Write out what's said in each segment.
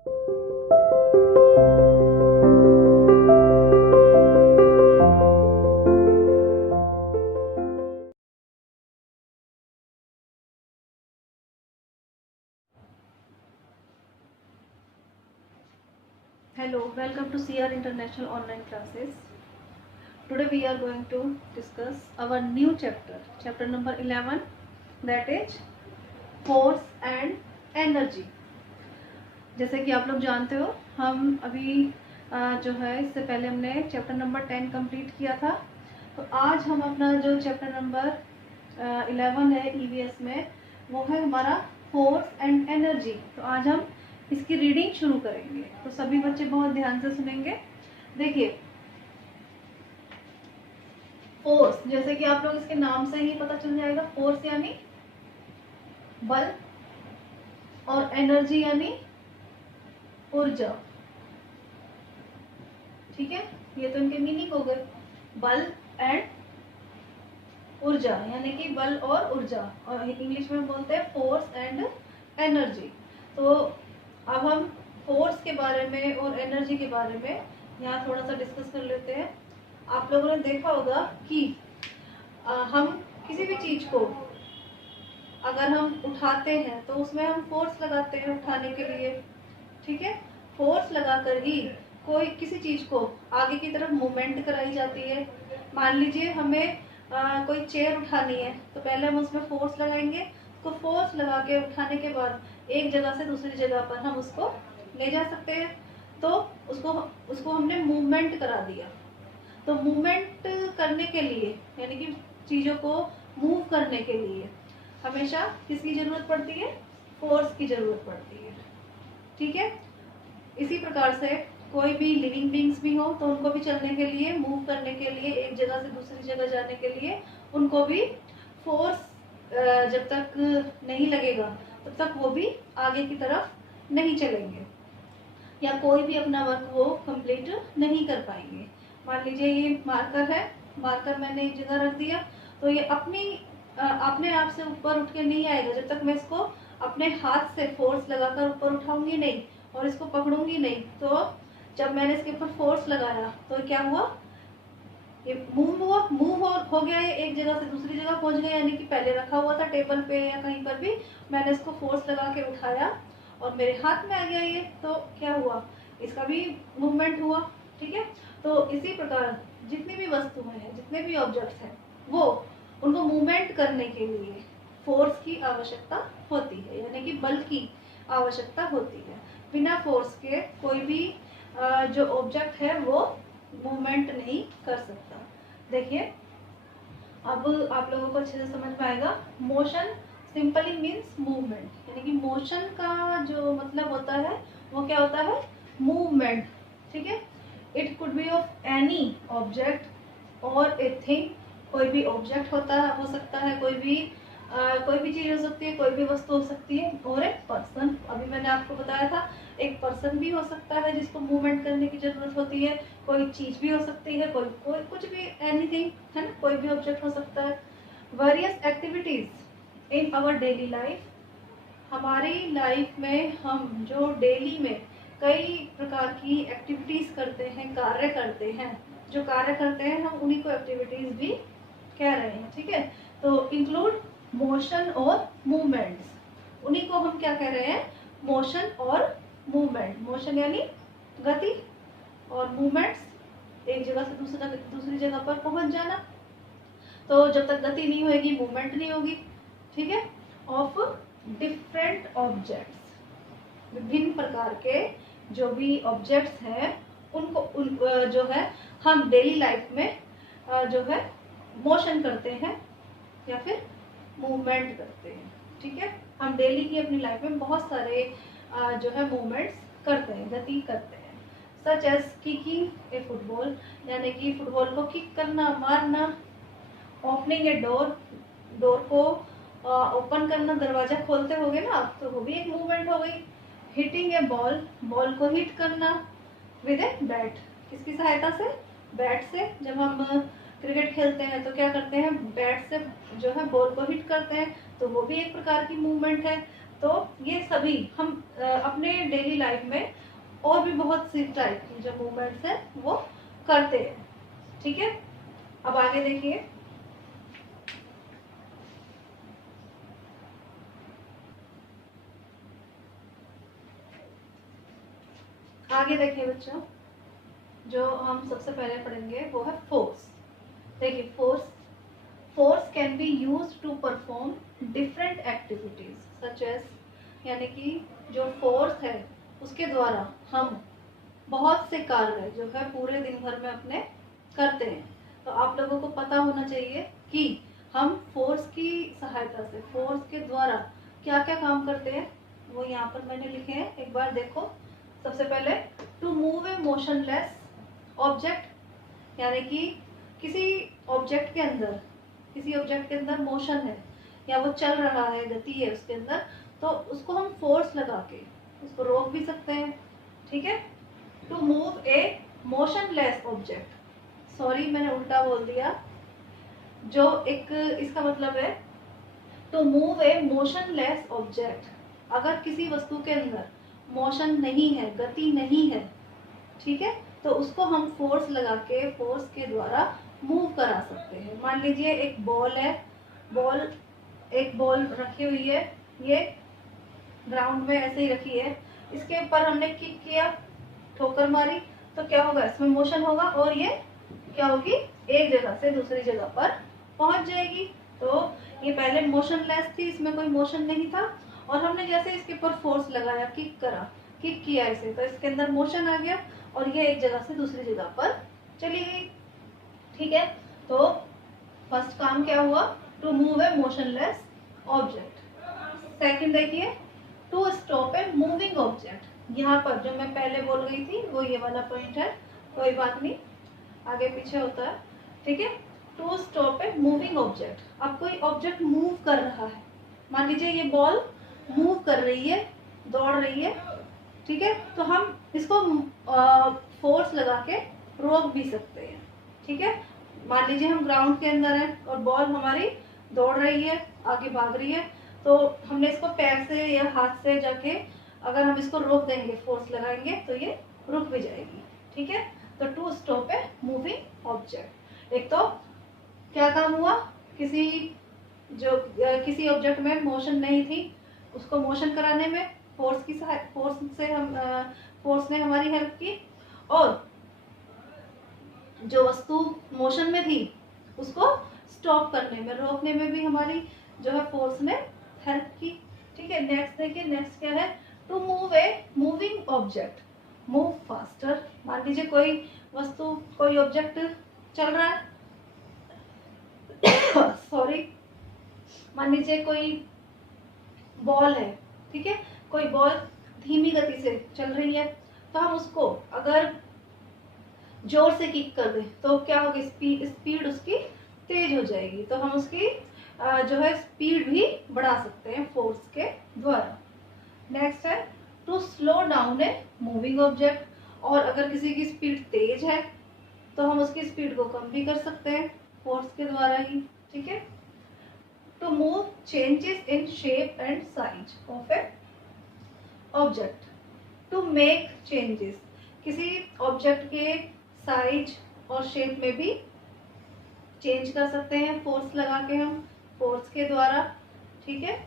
Hello, welcome to CR International Online Classes. Today we are going to discuss our new chapter number 11, that is force and energy. जैसे कि आप लोग जानते हो, हम अभी जो है इससे पहले हमने चैप्टर नंबर 10 कंप्लीट किया था। तो आज हम अपना जो चैप्टर नंबर 11 है EVS में, वो है हमारा फोर्स एंड एनर्जी। तो आज हम इसकी रीडिंग शुरू करेंगे, तो सभी बच्चे बहुत ध्यान से सुनेंगे। देखिए, फोर्स जैसे कि आप लोग इसके नाम से ही पता चल जाएगा, फोर्स यानी बल और एनर्जी यानी ऊर्जा। ठीक है, ये तो इनके मीनिंग हो गए, बल एंड ऊर्जा, यानी कि बल और ऊर्जा, और इंग्लिश में बोलते हैं फोर्स एंड एनर्जी। तो अब हम फोर्स के बारे में और एनर्जी के बारे में यहाँ थोड़ा सा डिस्कस कर लेते हैं। आप लोगों ने देखा होगा कि हम किसी भी चीज को अगर हम उठाते हैं तो उसमें हम फोर्स लगाते हैं उठाने के लिए। ठीक है, फोर्स लगाकर ही कोई किसी चीज को आगे की तरफ मूवमेंट कराई जाती है। मान लीजिए हमें कोई चेयर उठानी है, तो पहले हम उसमें फोर्स लगाएंगे। उसको फोर्स लगा के उठाने के बाद एक जगह से दूसरी जगह पर हम उसको ले जा सकते हैं। तो उसको हमने मूवमेंट करा दिया। तो मूवमेंट करने के लिए, यानी कि चीजों को मूव करने के लिए हमेशा किसकी जरूरत पड़ती है? फोर्स की जरूरत पड़ती है। ठीक है, इसी प्रकार से कोई भी लिविंग बींग्स भी हो तो उनको भी चलने के लिए, मूव करने के लिए, एक जगह से दूसरी जगह जाने के लिए उनको भी फोर्स जब तक नहीं लगेगा तब तक वो भी आगे की तरफ नहीं चलेंगे, या कोई भी अपना वर्क वो कंप्लीट नहीं कर पाएंगे। मान लीजिए ये मार्कर है, मार्कर मैंने एक जगह रख दिया, तो ये अपने आप से ऊपर उठ के नहीं आएगा जब तक मैं इसको अपने हाथ से फोर्स लगाकर ऊपर उठाऊंगी नहीं और इसको पकड़ूंगी नहीं। तो जब मैंने इसके ऊपर फोर्स लगाया तो क्या हुआ? ये मूव हो गया, ये एक जगह से दूसरी जगह पहुंच गया, यानी कि पहले रखा हुआ था टेबल पे या कहीं पर भी, मैंने इसको फोर्स लगा के उठाया और मेरे हाथ में आ गया ये। तो क्या हुआ? इसका भी मूवमेंट हुआ। ठीक है, तो इसी प्रकार जितनी भी वस्तुएं हैं, जितने भी ऑब्जेक्ट्स हैं, वो उनको मूवमेंट करने के लिए फोर्स की आवश्यकता होती है, यानी कि बल की आवश्यकता होती है। बिना फोर्स के कोई भी जो ऑब्जेक्ट है वो मूवमेंट नहीं कर सकता। देखिए, अब आप लोगों को अच्छे से समझ में आएगा। मोशन सिंपली मीन्स मूवमेंट, यानी कि मोशन का जो मतलब होता है वो क्या होता है? मूवमेंट। ठीक है, it could be of any object और ए थिंग। कोई भी ऑब्जेक्ट हो सकता है, कोई भी चीज हो सकती है, कोई भी वस्तु हो सकती है, और एक पर्सन। अभी मैंने आपको बताया था एक पर्सन भी हो सकता है जिसको मूवमेंट करने की जरूरत होती है, कोई चीज भी हो सकती है, कोई कुछ भी, एनीथिंग है ना, कोई भी ऑब्जेक्ट हो सकता है। Various activities in our daily life, हमारी लाइफ में हम जो डेली में कई प्रकार की एक्टिविटीज करते हैं, कार्य करते हैं, जो कार्य करते हैं हम उन्हीं को एक्टिविटीज भी कह रहे हैं। ठीक है, तो इंक्लूड मोशन और मूवमेंट्स, उन्हीं को हम क्या कह रहे हैं? मोशन और मूवमेंट। मोशन यानी गति और मूवमेंट्स एक जगह से दूसरी जगह पर पहुंच जाना। तो जब तक गति नहीं होगी मूवमेंट नहीं होगी। ठीक है, ऑफ डिफरेंट ऑब्जेक्ट्स, विभिन्न प्रकार के जो भी ऑब्जेक्ट्स हैं उनको जो है हम डेली लाइफ में जो है मोशन करते हैं या फिर मूवमेंट करते हैं। ठीक है, हम डेली की अपनी लाइफ में बहुत सारे जो है मूवमेंट्स करते हैं, गति करते हैं। सच एज किकिंग ए फुटबॉल, यानी कि फुटबॉल को किक करना, मारना। ओपनिंग ए डोर, डोर को ओपन करना, दरवाजा खोलते होगे ना आप, तो वो भी एक मूवमेंट हो गई। हिटिंग ए बॉल, बॉल को हिट करना विद ए बैट, किसकी सहायता से? बैट से। जब हम क्रिकेट खेलते हैं तो क्या करते हैं? बैट से जो है बॉल को हिट करते हैं, तो वो भी एक प्रकार की मूवमेंट है। तो ये सभी हम अपने डेली लाइफ में और भी बहुत सी टाइप की जो मूवमेंट्स है वो करते हैं। ठीक है, अब आगे देखिए। आगे देखिए बच्चों, जो हम सबसे पहले पढ़ेंगे वो है फोर्स। देखिए force, force can be used to perform different activities such as, यानी कि जो फोर्स है उसके द्वारा हम बहुत से कार्य जो है पूरे दिन भर में अपने करते हैं। तो आप लोगों को पता होना चाहिए कि हम फोर्स की सहायता से, फोर्स के द्वारा क्या क्या काम करते हैं, वो यहाँ पर मैंने लिखे हैं, एक बार देखो। सबसे पहले to move a motionless object, यानी कि किसी ऑब्जेक्ट के अंदर, किसी ऑब्जेक्ट के अंदर मोशन है या वो चल रहा है, गति है उसके अंदर, तो उसको हम फोर्स लगा के उसको रोक भी सकते हैं। ठीक है, to move a motionless object, sorry मैंने उल्टा बोल दिया, जो एक इसका मतलब है to move a motionless object, अगर किसी वस्तु के अंदर मोशन नहीं है, गति नहीं है, ठीक है, तो उसको हम फोर्स लगा के, फोर्स के द्वारा मूव करा सकते हैं। मान लीजिए एक बॉल है, एक बॉल रखी हुई है, ये ग्राउंड में ऐसे ही रखी है, इसके ऊपर हमने किक किया, ठोकर मारी, तो क्या होगा, इसमें मोशन होगा और ये क्या होगी, एक जगह से दूसरी जगह पर पहुंच जाएगी। तो ये पहले मोशनलेस थी, इसमें कोई मोशन नहीं था, और हमने जैसे इसके ऊपर फोर्स लगाया, किक करा, किक किया इसे, तो इसके अंदर मोशन आ गया और ये एक जगह से दूसरी जगह पर चली गई। ठीक है, तो फर्स्ट काम क्या हुआ, to move a motionless object. Second देखिए, to stop a moving object. यहाँ पर जो मैं पहले बोल रही थी वो ये वाला पॉइंट है, कोई बात नहीं, आगे पीछे होता है। ठीक है, to stop a moving object. अब कोई ऑब्जेक्ट मूव कर रहा है, मान लीजिए ये बॉल मूव कर रही है, दौड़ रही है, ठीक है, तो हम इसको फोर्स लगा के रोक भी सकते हैं। ठीक है, मान लीजिए हम ग्राउंड के अंदर हैं और बॉल हमारी दौड़ रही है, आगे भाग रही है, तो हमने इसको पैर से या हाथ से जाके अगर हम इसको रोक देंगे, फोर्स लगाएंगे, तो ये रुक भी जाएगी। ठीक है, तो to stop a moving object, एक तो क्या काम हुआ, किसी ऑब्जेक्ट में मोशन नहीं थी, उसको मोशन कराने में फोर्स ने हमारी हेल्प की, और जो वस्तु मोशन में थी उसको स्टॉप करने में, रोकने में भी हमारी जो है फोर्स ने हेल्प की। ठीक है, नेक्स्ट देखिए, नेक्स्ट क्या है, to move a moving object move faster. मान लीजिए कोई वस्तु, कोई ऑब्जेक्ट चल रहा है सॉरी, मान लीजिए कोई बॉल है, ठीक है, कोई बॉल धीमी गति से चल रही है, तो हम उसको अगर जोर से किक कर दें तो क्या होगी, स्पीड उसकी तेज हो जाएगी, तो हम उसकी जो है स्पीड भी बढ़ा सकते हैं फोर्स के द्वारा। नेक्स्ट है to slow down a moving object, और अगर किसी की स्पीड तेज है तो हम उसकी स्पीड को कम भी कर सकते हैं फोर्स के द्वारा ही। ठीक है, to move changes in shape and size of a object, to make changes, किसी ऑब्जेक्ट के साइज और शेप में भी चेंज कर सकते हैं फोर्स लगा के, हम फोर्स के द्वारा। ठीक है,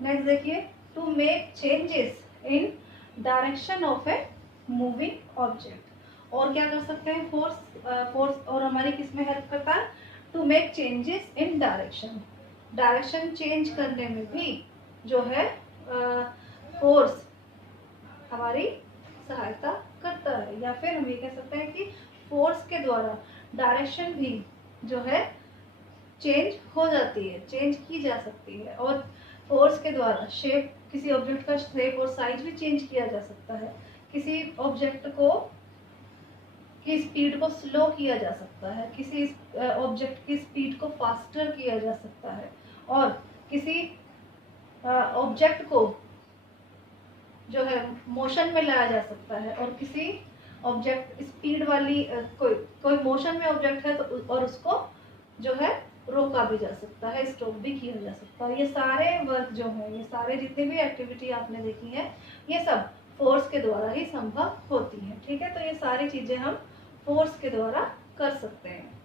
नेक्स्ट देखिए, to make changes in direction of a moving object, और क्या कर सकते हैं फोर्स और हमारी किस में हेल्प करता है, to make changes in direction, direction change करने में भी जो है फोर्स हमारी सहायता करता है, या फिर हम ये कह सकते हैं कि फोर्स के द्वारा डायरेक्शन भी जो है चेंज हो जाती है, चेंज की जा सकती है, और फोर्स के द्वारा शेप, किसी ऑब्जेक्ट का शेप और साइज भी चेंज किया जा सकता है, किसी ऑब्जेक्ट को की स्पीड को स्लो किया जा सकता है, किसी ऑब्जेक्ट की स्पीड को फास्टर किया जा सकता है, और किसी ऑब्जेक्ट को जो है मोशन में लाया जा सकता है, और किसी ऑब्जेक्ट स्पीड वाली कोई मोशन में ऑब्जेक्ट है तो और उसको जो है रोका भी जा सकता है, स्टॉप भी किया जा सकता है। ये सारे वर्क जो है, ये सारे जितने भी एक्टिविटी आपने देखी है, ये सब फोर्स के द्वारा ही संभव होती है। ठीक है, तो ये सारी चीजें हम फोर्स के द्वारा कर सकते हैं।